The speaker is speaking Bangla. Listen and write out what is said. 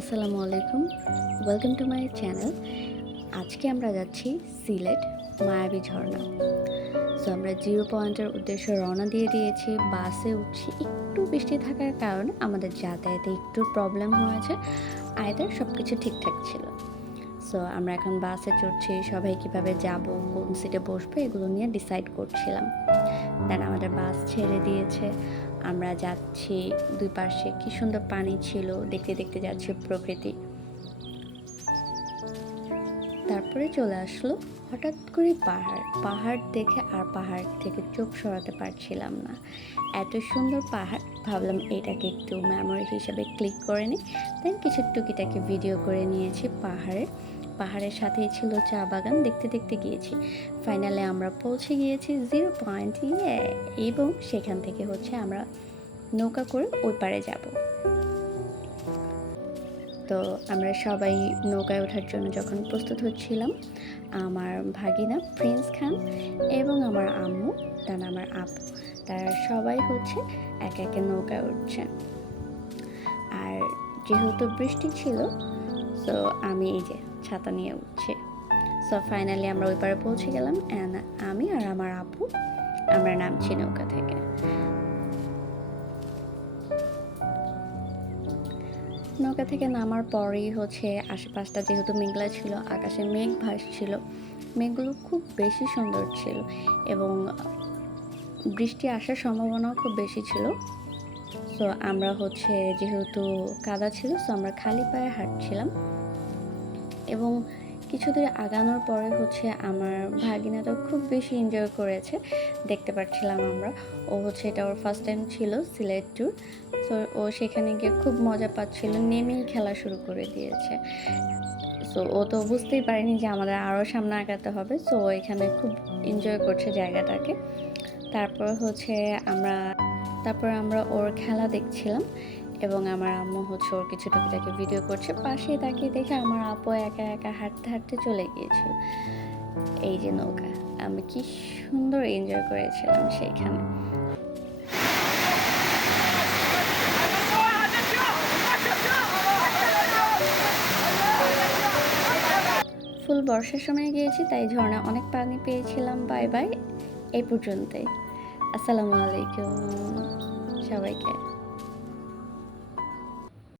আসসালামু আলাইকুম। ওয়েলকাম টু মাই চ্যানেল আজকে আমরা যাচ্ছি সিলেট মায়াবী ঝর্ণা। সো আমরা জিরো পয়েন্টের উদ্দেশ্যে রওনা দিয়ে দিয়েছি। বাসে উঠছি একটু বৃষ্টি থাকার কারণে আমাদের যাতায়াতে একটু প্রবলেম হয়েছে। আয়দার সব কিছু ঠিকঠাক ছিল। সো আমরা এখন বাসে চড়ছি। সবাই কীভাবে যাব, কোন সিটে বসবো, এগুলো নিয়ে ডিসাইড করছিলাম। দেন আমাদের বাস ছেড়ে দিয়েছে। আমরা যাচ্ছি দুই পাশে কি সুন্দর পানি ছিল, দেখতে দেখতে যাচ্ছে প্রকৃতি। তারপরে চলে আসলো হঠাৎ করে পাহাড় পাহাড় দেখে আর পাহাড় থেকে চোখ সরাতে পারছিলাম না। এত সুন্দর পাহাড়, ভাবলাম এটাকে একটু মেমোরি হিসেবে ক্লিক করে নিই। দেন কিছু টুকিটাকি ভিডিও করে নিয়েছি পাহাড়ের পাহাড়ের সাথেই ছিল চা বাগান, দেখতে দেখতে গিয়েছি। ফাইনালে আমরা পৌঁছে গিয়েছি জিরো পয়েন্ট এবং সেখান থেকে হচ্ছে আমরা নৌকা করে ওই পারে যাব। তো আমরা সবাই নৌকায় ওঠার জন্য যখন প্রস্তুত হচ্ছিলাম, আমার ভাগিনা প্রিন্স খান এবং আমার আম্মু, তার আমার আপু, তারা সবাই হচ্ছে এক একে নৌকায় উঠছে আর যেহেতু বৃষ্টি ছিল সো আমি এই যে ছাতা নিয়ে উঠছি। সো ফাইনালি আমরা ওই পারে পৌঁছে গেলাম অ্যান্ড আমি আর আমার আপু, আমরা নামছি নৌকা থেকে। নৌকা থেকে নামার পরেই হচ্ছে আশেপাশটা যেহেতু মেঘলা ছিল, আকাশে মেঘ ভাসছিল মেঘগুলো খুব বেশি সুন্দর ছিল এবং বৃষ্টি আসার সম্ভাবনাও খুব বেশি ছিল। সো আমরা হচ্ছে যেহেতু কাদা ছিল সো আমরা খালি পায়ে হাঁটছিলাম। এবং কিছু দূরে আগানোর পরে হচ্ছে আমার ভাগিনাটা খুব বেশি এনজয় করেছে। দেখতে পাচ্ছিলাম আমরা। ও হচ্ছে এটা ওর ফার্স্ট টাইম ছিল সিলেট ট্যুর তো ও সেখানে গিয়ে খুব মজা পাচ্ছিল, নেমেই খেলা শুরু করে দিয়েছে। সো ও তো বুঝতেই পারেনি যে আমাদের আরও সামনে আগাতে হবে। সো এখানে খুব এনজয় করছে জায়গাটাকে। তারপর হচ্ছে আমরা, তারপর আমরা ওর খেলা দেখছিলাম। এবং আমার আম্মু হচ্ছে ওর কিছু টুকিটাকি ভিডিও করছে। পাশে তাকিয়ে দেখে আমার আপু একা একা হাঁটতে হাঁটতে চলে গিয়েছিল। এই যে নৌকা, আমি কি সুন্দর এনজয় করেছিলাম সেইখানে। ফুল বর্ষার সময় গিয়েছি, তাই ঝর্ণা অনেক পানি পেয়েছিলাম। বাই বাই এই পর্যন্তই। আসসালামু আলাইকুম। সবাইকে